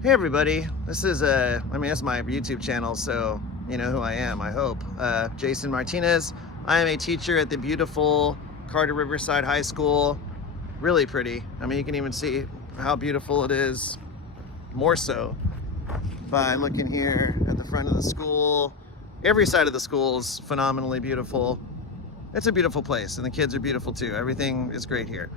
Hey everybody, this is that's my YouTube channel, so you know who I am, I hope. Jason Martinez. I am a teacher at the beautiful Carter Riverside High School. Really pretty. I mean, you can even see how beautiful it is, more so by looking here at the front of the school. Every side of the school is phenomenally beautiful. It's a beautiful place, and the kids are beautiful too. Everything is great here,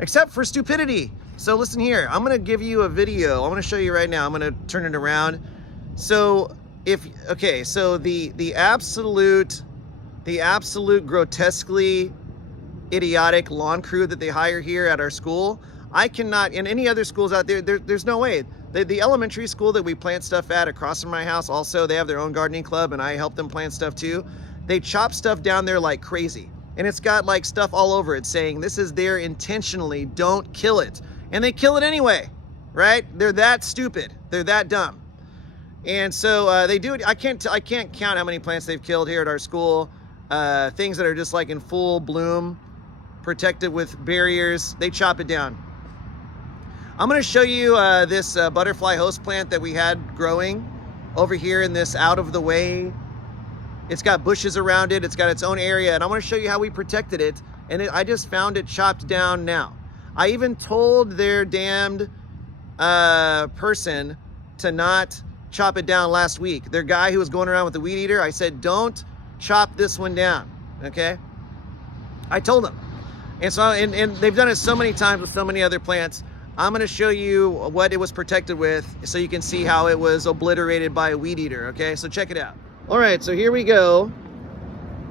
except for stupidity. So listen here, I'm gonna give you a video. I'm gonna show you right now. I'm gonna turn it around. So so the absolute grotesquely idiotic lawn crew that they hire here at our school, I cannot, in any other schools out there, there's no way. The elementary school that we plant stuff at across from my house, also, they have their own gardening club, and I help them plant stuff too. They chop stuff down there like crazy. And it's got like stuff all over it saying this is there intentionally, don't kill it. And they kill it anyway, right? They're that stupid. They're that dumb. And so they do it. I can't count how many plants they've killed here at our school. Things that are just like in full bloom, protected with barriers. They chop it down. I'm gonna show you this butterfly host plant that we had growing over here in this out of the way. It's got bushes around it. It's got its own area. And I want to show you how we protected it. And I just found it chopped down now. I even told their damned person to not chop it down last week. Their guy who was going around with the weed eater, I said, don't chop this one down, okay? I told them. And so, and they've done it so many times with so many other plants. I'm gonna show you what it was protected with so you can see how it was obliterated by a weed eater, okay? So check it out. All right, so here we go.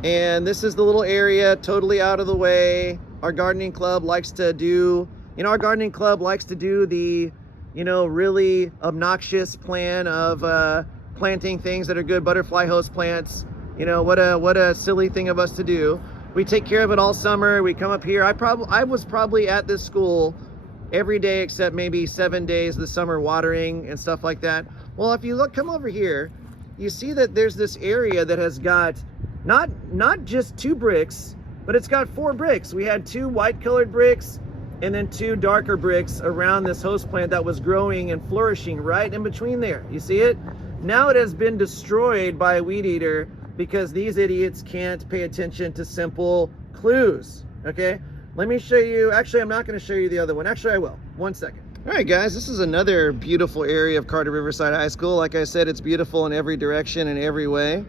And this is the little area totally out of the way. Our gardening club likes to do, the, really obnoxious plan of planting things that are good butterfly host plants. What a silly thing of us to do. We take care of it all summer. We come up here. I was probably at this school every day except maybe 7 days of the summer watering and stuff like that. Well, if you come over here, you see that there's this area that has got not just 2 bricks, but it's got 4 bricks. We had 2 white colored bricks and then 2 darker bricks around this host plant that was growing and flourishing right in between there. You see it? Now it has been destroyed by a weed eater because these idiots can't pay attention to simple clues, okay? Let me show you. Actually, I'm not going to show you the other one. Actually, I will. 1 second. All right, guys, this is another beautiful area of Carter Riverside High School. Like I said, it's beautiful in every direction and every way.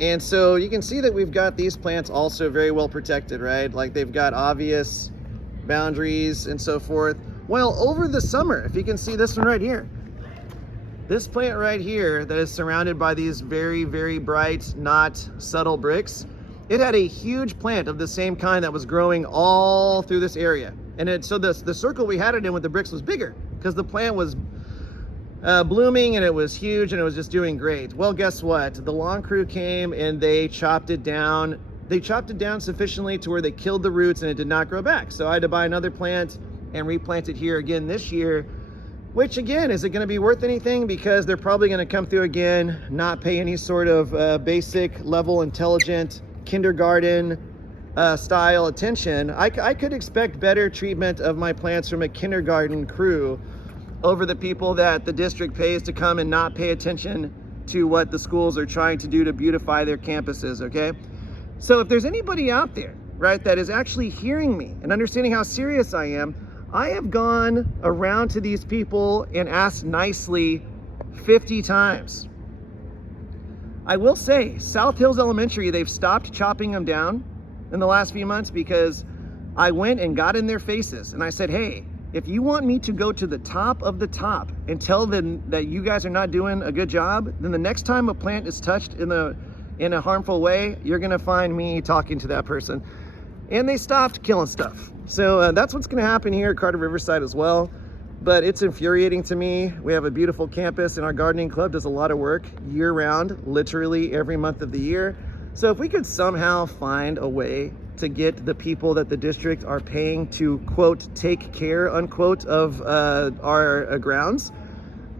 And so you can see that we've got these plants also very well protected, right? Like they've got obvious boundaries and so forth. Well, over the summer, if you can see this one right here, this plant right here that is surrounded by these very, very bright, not subtle bricks, it had a huge plant of the same kind that was growing all through this area. And so the circle we had it in with the bricks was bigger because the plant was blooming and it was huge and it was just doing great. Well, guess what? The lawn crew came and they chopped it down. They chopped it down sufficiently to where they killed the roots and it did not grow back. So I had to buy another plant and replant it here again this year, which again, is it going to be worth anything? Because they're probably going to come through again, not pay any sort of basic level intelligent kindergarten style attention. I could expect better treatment of my plants from a kindergarten crew over the people that the district pays to come and not pay attention to what the schools are trying to do to beautify their campuses, okay? So if there's anybody out there, right, that is actually hearing me and understanding how serious I am, I have gone around to these people and asked nicely 50 times. I will say, South Hills Elementary, they've stopped chopping them down in the last few months because I went and got in their faces and I said, hey, if you want me to go to the top of the top and tell them that you guys are not doing a good job, then the next time a plant is touched in a harmful way, you're gonna find me talking to that person. And they stopped killing stuff. So that's what's gonna happen here at Carter Riverside as well. But it's infuriating to me. We have a beautiful campus and our gardening club does a lot of work year round, literally every month of the year. So if we could somehow find a way to get the people that the district are paying to, quote, take care, unquote, of our grounds,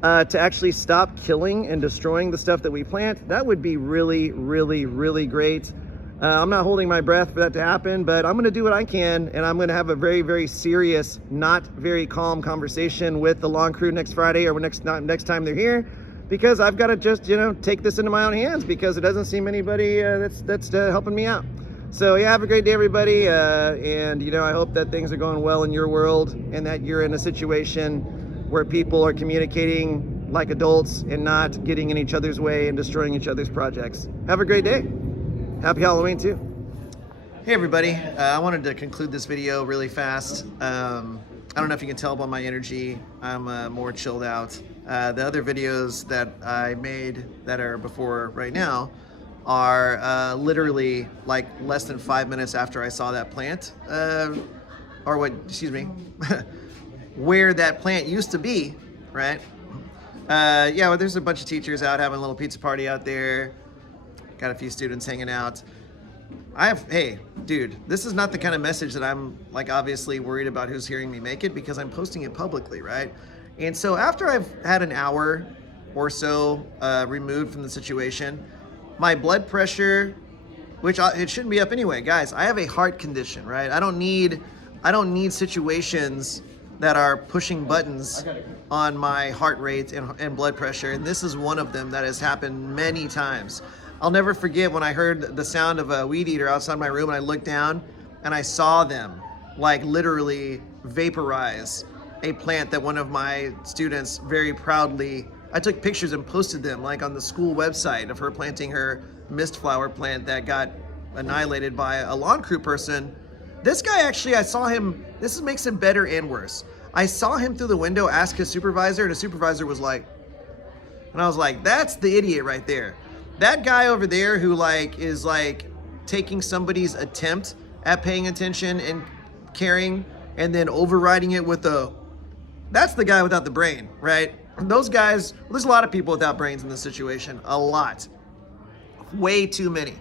to actually stop killing and destroying the stuff that we plant, that would be really, really, really great. I'm not holding my breath for that to happen, but I'm gonna do what I can, and I'm gonna have a very, very serious, not very calm conversation with the lawn crew next Friday or next time they're here, because I've got to just, take this into my own hands, because it doesn't seem anybody that's helping me out. So yeah, have a great day, everybody, and I hope that things are going well in your world, and that you're in a situation where people are communicating like adults and not getting in each other's way and destroying each other's projects. Have a great day. Happy Halloween too. Hey everybody, I wanted to conclude this video really fast. I don't know if you can tell by my energy, I'm more chilled out. The other videos that I made that are before right now are literally like less than 5 minutes after I saw that plant, where that plant used to be, right? Yeah, well, there's a bunch of teachers out having a little pizza party out there. Got a few students hanging out. Hey, dude, this is not the kind of message that I'm like obviously worried about who's hearing me make it, because I'm posting it publicly, right? And so after I've had an hour or so removed from the situation, my blood pressure, which it shouldn't be up anyway, guys. I have a heart condition, right? I don't need situations that are pushing buttons on my heart rate and blood pressure, and this is one of them that has happened many times. I'll never forget when I heard the sound of a weed eater outside my room, and I looked down and I saw them like literally vaporize a plant that one of my students very proudly, I took pictures and posted them like on the school website of her planting her mist flower plant that got annihilated by a lawn crew person. This guy actually, I saw him, this makes it better and worse. I saw him through the window ask his supervisor, and his supervisor was like, and I was like, that's the idiot right there. That guy over there who is taking somebody's attempt at paying attention and caring and then overriding it with that's the guy without the brain, right? Those guys, there's a lot of people without brains in this situation, a lot, way too many.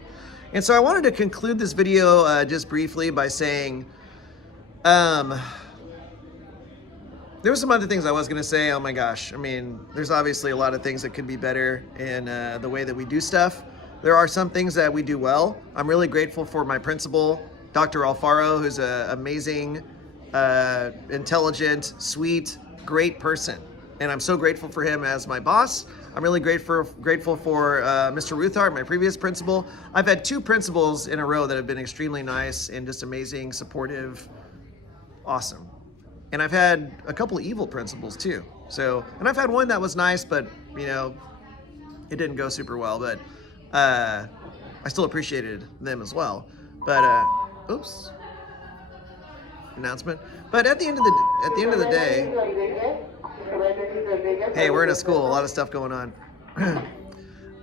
And so I wanted to conclude this video just briefly by saying, there were some other things I was gonna say. Oh my gosh, I mean, there's obviously a lot of things that could be better in the way that we do stuff. There are some things that we do well. I'm really grateful for my principal, Dr. Alfaro, who's an amazing, intelligent, sweet, great person. And I'm so grateful for him as my boss. I'm really grateful for Mr. Ruthart, my previous principal. I've had 2 principals in a row that have been extremely nice and just amazing, supportive, awesome. And I've had a couple of evil principals too. So, and I've had one that was nice, but it didn't go super well. But I still appreciated them as well. But oops, announcement. But at the end of the day, hey, we're in a school. A lot of stuff going on.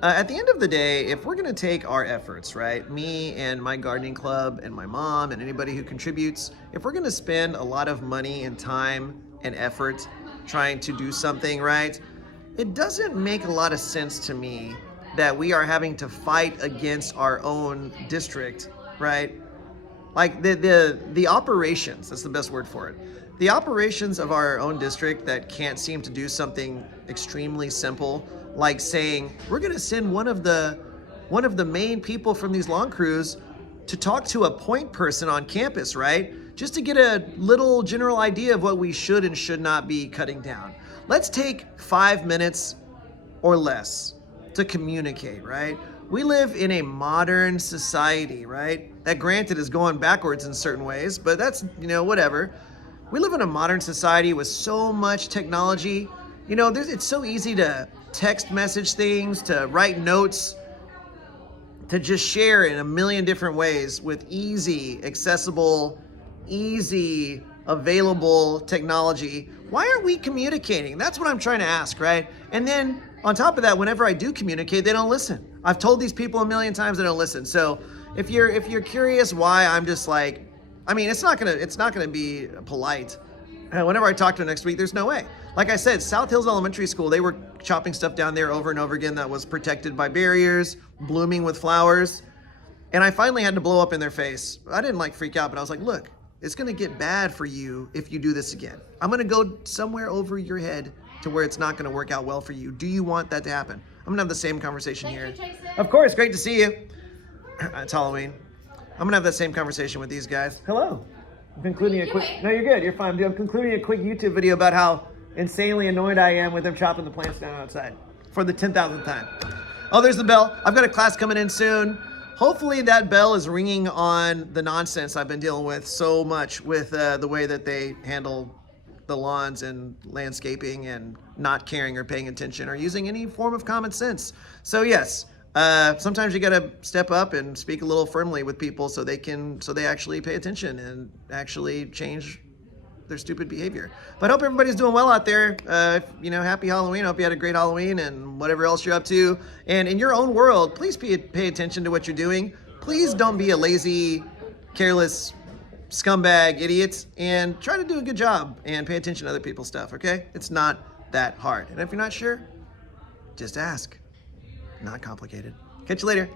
At the end of the day, if we're going to take our efforts, right, me and my gardening club and my mom and anybody who contributes, if we're going to spend a lot of money and time and effort trying to do something right, it doesn't make a lot of sense to me that we are having to fight against our own district, right? Like the operations, that's the best word for it. The operations of our own district that can't seem to do something extremely simple, like saying, we're gonna send one of the main people from these lawn crews to talk to a point person on campus, right? Just to get a little general idea of what we should and should not be cutting down. Let's take 5 minutes or less to communicate, right? We live in a modern society, right? That granted is going backwards in certain ways, but that's, whatever. We live in a modern society with so much technology. It's so easy to text message things, to write notes, to just share in a million different ways with easy, accessible, easy, available technology. Why aren't we communicating? That's what I'm trying to ask, right? And then on top of that, whenever I do communicate, they don't listen. I've told these people a million times they don't listen. So if you're curious why I'm just like, it's not gonna be polite. Whenever I talk to them next week, there's no way. Like I said, South Hills Elementary School, they were chopping stuff down there over and over again that was protected by barriers, blooming with flowers. And I finally had to blow up in their face. I didn't freak out, but I was like, look, it's gonna get bad for you if you do this again. I'm gonna go somewhere over your head to where it's not gonna work out well for you. Do you want that to happen? I'm gonna have the same conversation here. Of course, great to see you. It's Halloween. I'm gonna have that same conversation with these guys. Hello. I'm concluding a quick. No, you're good. You're fine. I'm concluding a quick YouTube video about how insanely annoyed I am with them chopping the plants down outside for the 10,000th time. Oh, there's the bell. I've got a class coming in soon. Hopefully that bell is ringing on the nonsense I've been dealing with so much with the way that they handle the lawns and landscaping and not caring or paying attention or using any form of common sense. So yes, sometimes you gotta step up and speak a little firmly with people so they actually pay attention and actually change their stupid behavior. But I hope everybody's doing well out there. Happy Halloween. I hope you had a great Halloween and whatever else you're up to. And in your own world, please pay attention to what you're doing. Please don't be a lazy, careless scumbag idiots, and try to do a good job and pay attention to other people's stuff, okay? It's not that hard. And if you're not sure, just ask. Not complicated. Catch you later.